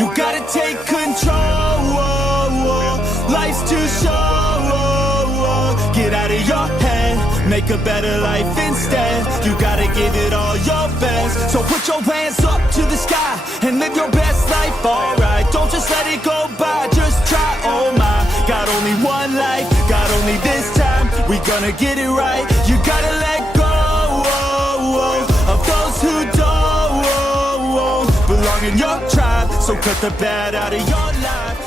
You gotta take control. Life's too short. Get out of your head, make a better life instead. You gotta give it all your best. So put your hands up to the sky and live your best life, alright. Don't just let it go by, just try, oh my. Got only one life, got only this time. We gonna get it right. You gotta let go of those who don't belong in your tribe. So cut the bad out of your life.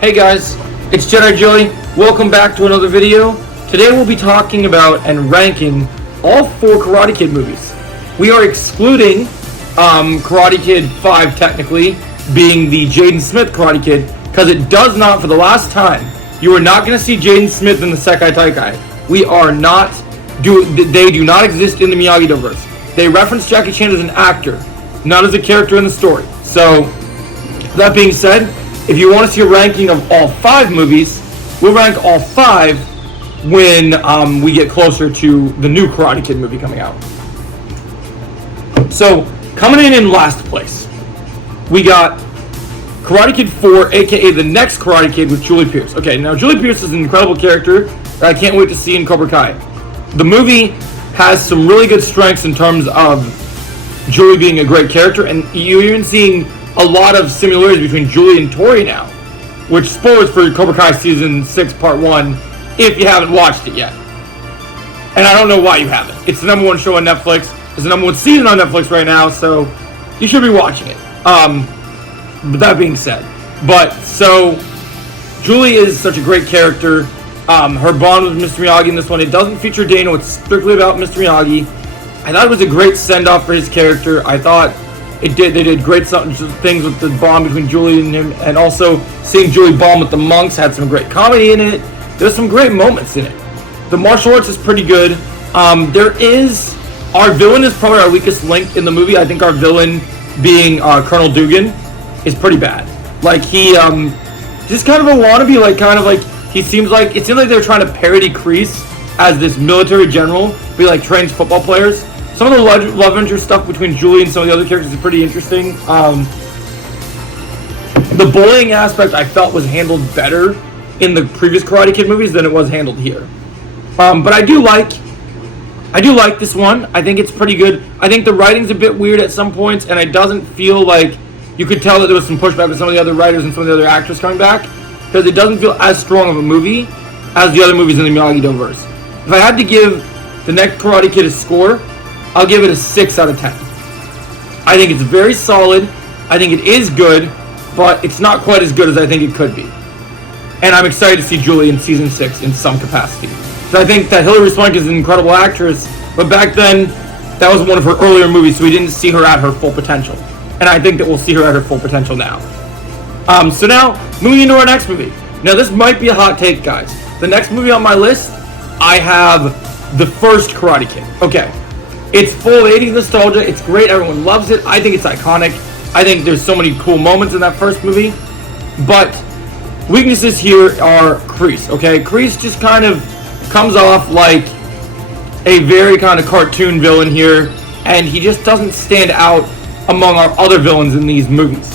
Hey guys, it's Jedi Joey. Welcome back to another video. Today we'll be talking about and ranking all 4 Karate Kid movies. We are excluding Karate Kid 5 technically, being the Jaden Smith Karate Kid, because it does not, for the last time, you are not going to see Jaden Smith in the Sekai Taikai. We are not, they do not exist in the Miyagi-Do-verse. They reference Jackie Chan as an actor, not as a character in the story. So, that being said, if you want to see a ranking of all 5 movies, we'll rank all 5 when we get closer to the new Karate Kid movie coming out. So, coming in last place, we got Karate Kid 4, aka the next Karate Kid with Julie Pierce. Okay, now Julie Pierce is an incredible character that I can't wait to see in Cobra Kai. The movie has some really good strengths in terms of Julie being a great character, and you're even seeing a lot of similarities between Julie and Tori now, which spoilers for Cobra Kai Season 6 Part 1 if you haven't watched it yet. And I don't know why you haven't. It's the #1 show on Netflix. It's the #1 season on Netflix right now, so you should be watching it. But that being said, so Julie is such a great character. Her bond with Mr. Miyagi in this one, it doesn't feature Dano, it's strictly about Mr. Miyagi. I thought it was a great send-off for his character. I thought they did great things with the bond between Julie and him, and also seeing Julie bond with the monks had some great comedy in it. There's some great moments in it. The martial arts is pretty good. Our villain is probably our weakest link in the movie. I think our villain, being Colonel Dugan, is pretty bad. Like, he just kind of a wannabe, it seems like they're trying to parody Kreese as this military general, but he trains football players. Some of the love interest stuff between Julie and some of the other characters is pretty interesting. The bullying aspect I felt was handled better in the previous Karate Kid movies than it was handled here. But I do like this one. I think it's pretty good. I think the writing's a bit weird at some points, and it doesn't feel like you could tell that there was some pushback with some of the other writers and some of the other actors coming back, because it doesn't feel as strong of a movie as the other movies in the Miyagi-Do verse. If I had to give the next Karate Kid a score, I'll give it a 6 out of 10. I think it's very solid. I think it is good, but it's not quite as good as I think it could be. And I'm excited to see Julie in Season 6 in some capacity. So I think that Hilary Swank is an incredible actress, but back then, that was one of her earlier movies, so we didn't see her at her full potential. And I think that we'll see her at her full potential now. So now, moving into our next movie. Now, this might be a hot take, guys. The next movie on my list, I have the first Karate Kid. Okay. It's full of 80s nostalgia. It's great. Everyone loves it. I think it's iconic. I think there's so many cool moments in that first movie. But weaknesses here are Kreese, okay? Kreese just kind of comes off like a very kind of cartoon villain here, and he just doesn't stand out among our other villains in these movies.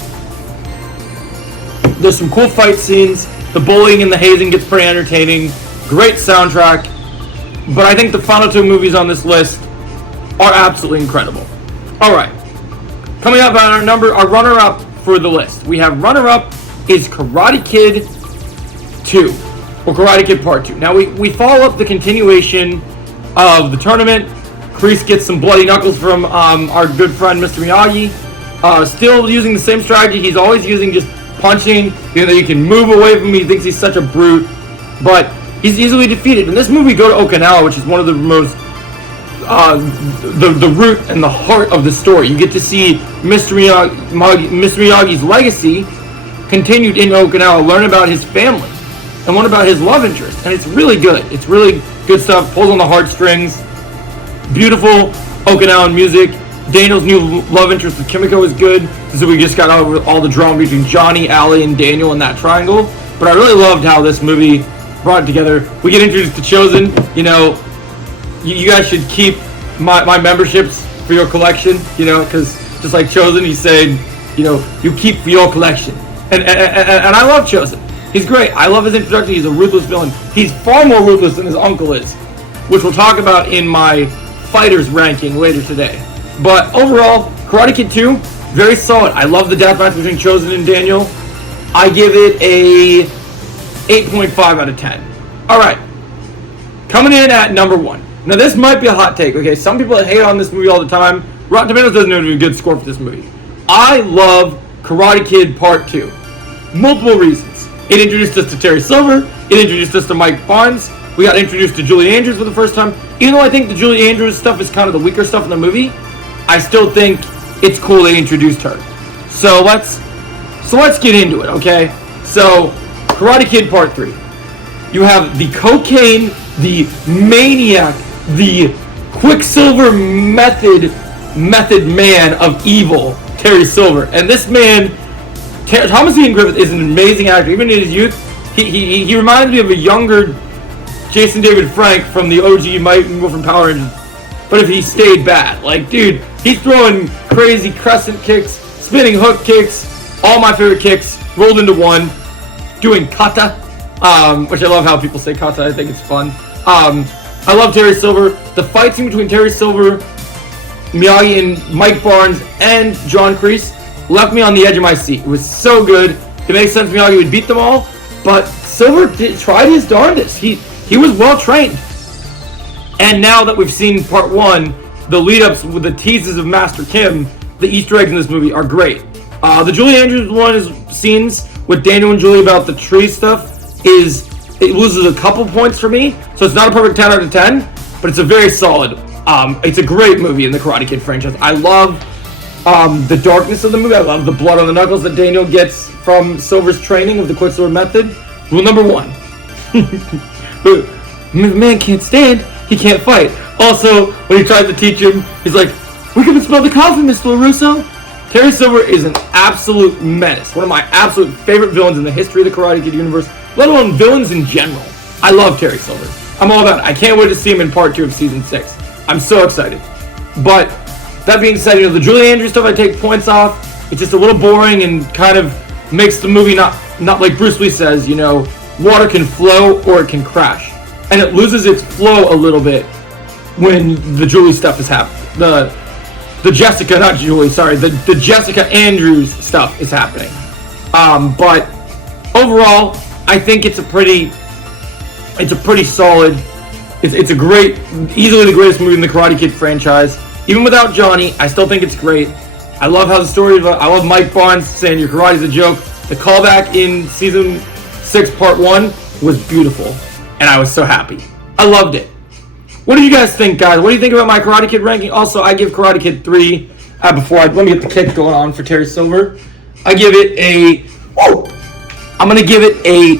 There's some cool fight scenes. The bullying and the hazing gets pretty entertaining. Great soundtrack. But I think the final 2 movies on this list are absolutely incredible. Alright. Coming up on our runner-up for the list. We have runner-up is Karate Kid 2. Or Karate Kid Part 2. Now we follow up the continuation of the tournament. Kreese gets some bloody knuckles from our good friend Mr. Miyagi. Still using the same strategy he's always using, just punching. You know, you can move away from him. He thinks he's such a brute. But he's easily defeated. In this movie, we go to Okinawa, which is one of the most the root and the heart of the story. You get to see Mr. Miyagi's legacy continued in Okinawa, learn about his family, and learn about his love interest. And it's really good. It's really good stuff. Pulls on the heartstrings. Beautiful Okinawan music. Daniel's new love interest with Kimiko is good. So we just got over all the drama between Johnny, Allie, and Daniel in that triangle. But I really loved how this movie brought it together. We get introduced to Chosen. You know, you guys should keep my memberships for your collection. You know, because just like Chosen, he said, you keep for your collection. And I love Chosen. He's great. I love his introduction. He's a ruthless villain. He's far more ruthless than his uncle is, which we'll talk about in my fighters ranking later today. But overall, Karate Kid 2, very solid. I love the deathmatch between Chosen and Daniel. I give it a 8.5 out of 10. All right, coming in at number 1. Now this might be a hot take. Okay, some people hate on this movie all the time. Rotten Tomatoes doesn't have a good score for this movie. I love Karate Kid Part 2. Multiple reasons. It introduced us to Terry Silver. It introduced us to Mike Barnes. We got introduced to Julie Andrews for the first time. Even though I think the Julie Andrews stuff is kind of the weaker stuff in the movie, I still think it's cool they introduced her. So let's get into it, okay? So, Karate Kid Part 3. You have the cocaine, the maniac, the Quicksilver method man of evil, Terry Silver. And this man, Thomas Ian Griffith, is an amazing actor. Even in his youth, he reminds me of a younger Jason David Frank from the OG Mighty Morphin Power Rangers. But if he stayed bad, like, dude, he's throwing crazy crescent kicks, spinning hook kicks, all my favorite kicks rolled into one, doing kata, which I love how people say kata. I think it's fun. I love Terry Silver. The fight scene between Terry Silver, Miyagi, and Mike Barnes and John Kreese left me on the edge of my seat. It was so good. It makes sense Miyagi would beat them all, but Silver tried his darndest. He was well trained. And now that we've seen Part 1, the lead-ups with the teases of Master Kim, the Easter eggs in this movie are great. The Julie Andrews one is scenes with Daniel and Julie about the tree stuff it loses a couple points for me, so it's not a perfect 10 out of 10, but it's a very solid. It's a great movie in the Karate Kid franchise. I love the darkness of the movie. I love the blood on the knuckles that Daniel gets from Silver's training of the Quicksilver method. Rule number 1. The man can't stand, he can't fight. Also, when he tries to teach him, he's like, "We can smell the coffee, Mr. LaRusso." Terry Silver is an absolute menace. One of my absolute favorite villains in the history of the Karate Kid universe, let alone villains in general. I love Terry Silver. I'm all about it. I can't wait to see him in Part 2 of Season 6. I'm so excited. But that being said, the Julie Andrews stuff I take points off. It's just a little boring and kind of makes the movie not like Bruce Lee says, water can flow or it can crash. And it loses its flow a little bit when the Julie stuff is happening. The Jessica, not Julie, sorry, the Jessica Andrews stuff is happening. But overall, I think it's a pretty solid. It's a great, easily the greatest movie in the Karate Kid franchise. Even without Johnny, I still think it's great. I love how the story I love Mike Barnes saying your karate's a joke. The callback in Season 6, Part 1 was beautiful. And I was so happy. I loved it. What do you guys think, guys? What do you think about my Karate Kid ranking? Also, I give Karate Kid 3, let me get the kick going on for Terry Silver. I'm going to give it a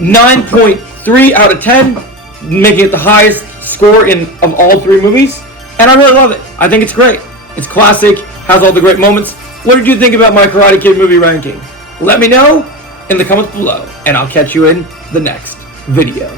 9.3 out of 10, making it the highest score of all 3 movies. And I really love it. I think it's great. It's classic, has all the great moments. What did you think about my Karate Kid movie ranking? Let me know in the comments below, and I'll catch you in the next video.